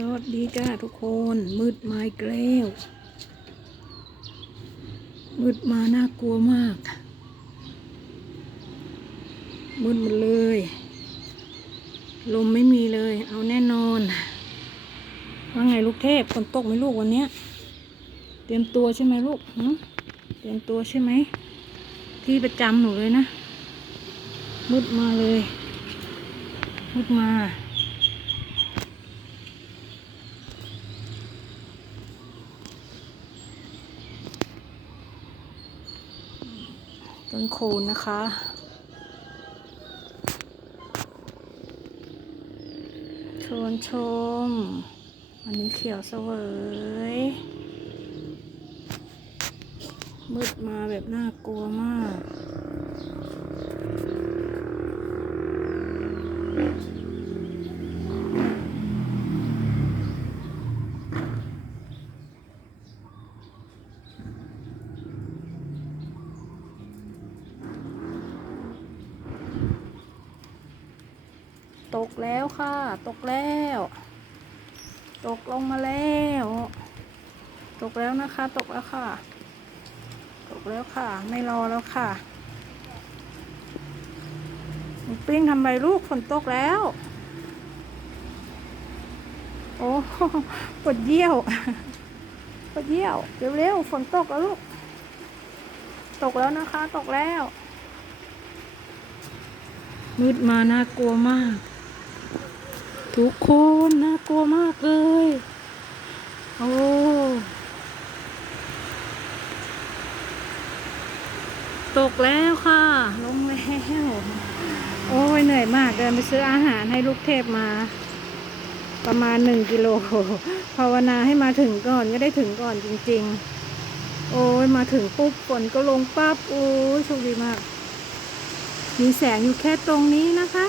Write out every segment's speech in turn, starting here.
สวัสดีจ้าทุกคน มืดมาอีกแล้วมืดมาน่ากลัวมาก มืดหมดเลย ลมไม่มีเลย เอาแน่นอน ว่าไงลูกเทพฝนตกไหมลูกวันเนี้ย เตรียมตัวใช่ไหมลูกเตรียมตัวใช่ไหม ที่ประจำหนูเลยนะ มืดมาเลย มืดมา ต้นโคนนะคะ ชวนชม อันนี้เขียวเสวย มืดมาแบบน่ากลัวมาก ตกแล้วค่ะ ตกแล้ว ตกลงมาแล้ว ตกแล้วนะคะ ตกแล้วค่ะ ตกแล้วค่ะ ไม่รอแล้วค่ะปิ้งทำไรลูกฝนตกแล้ว โอ้ปวดเยี่ยวปวดเยี่ยวเร็วๆฝนตกแล้วลูก ตกแล้วนะคะ ตกแล้วมืดมาน่ากลัวมาก ทุกคนน่ากลัวมากเลย โอ้ตกแล้วค่ะ ลงแล้ว โอ้ยเหนื่อยมากเดินไปซื้ออาหารให้ลูกเทพมา ประมาณหนึ่งกิโลภาวนาให้มาถึงก่อนก็ได้ถึงก่อนจริง ๆ โอ้ยมาถึงปุ๊บฝนก็ลงปั๊บโอ้ยโชคดีมาก มีแสงอยู่แค่ตรงนี้นะคะ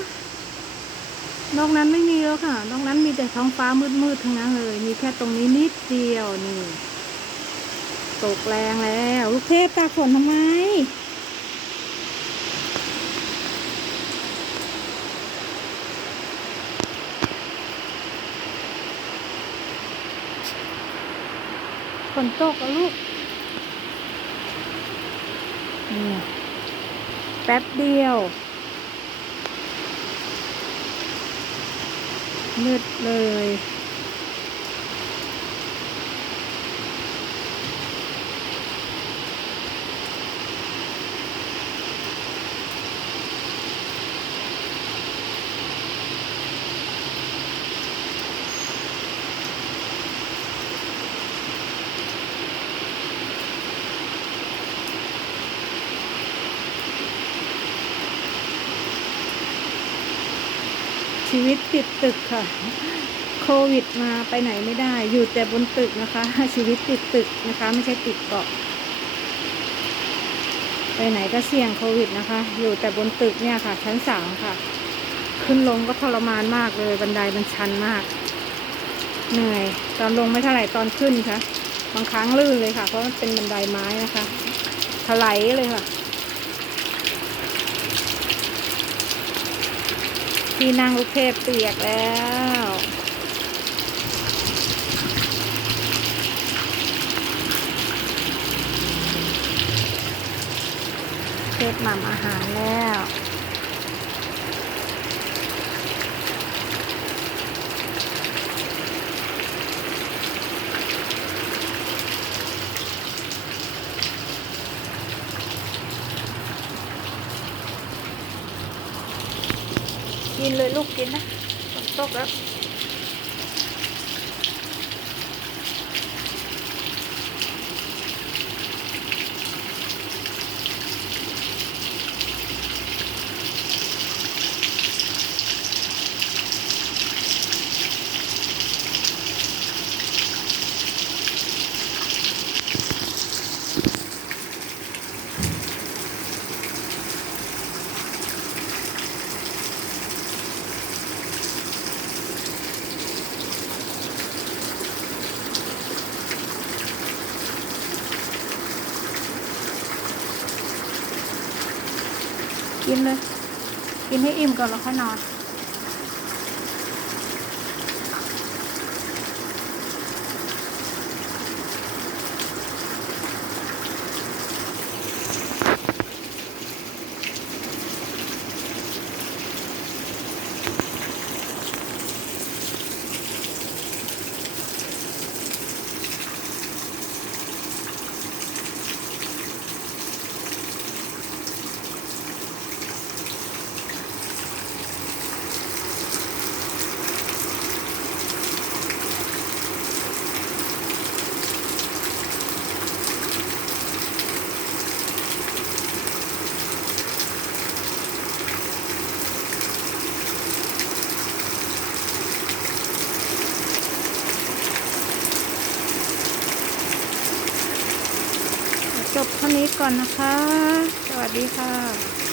นอกนั้นไม่มีแล้วค่ะ นอกนั้นมีแต่ท้องฟ้ามืดๆทั้งนั้นเลย มีแค่ตรงนี้นิดเดียวนี่ตกแรงแล้ว ลูกเทพตากฝนทำไม ฝนตกแล้วลูกนี่แป๊บเดียว มืดเลย ชีวิตติดตึกค่ะ โควิดมาไปไหนไม่ได้ อยู่แต่บนตึกนะคะ ชีวิตติดตึกนะคะ ไม่ใช่ติดเกาะ ไปไหนก็เสี่ยงโควิดนะคะ อยู่แต่บนตึกเนี่ยค่ะ ชั้นสามค่ะ ขึ้นลงก็ทรมานมากเลย บันไดมันชันมาก เหนื่อย ตอนลงไม่เท่าไหร่ตอนขึ้นค่ะ บางครั้งลื่นเลยค่ะ เพราะมันเป็นบันไดไม้นะคะถลายเลยค่ะ ที่นั่งลูกเทพเปียกแล้ว เทพหม่ำอาหารแล้ว กินเลยลูกกินนะฝนตกแล้ว กินเลย กินให้อิ่มก่อนแล้วค่อยนอน เท่านี้ก่อนนะคะ สวัสดีค่ะ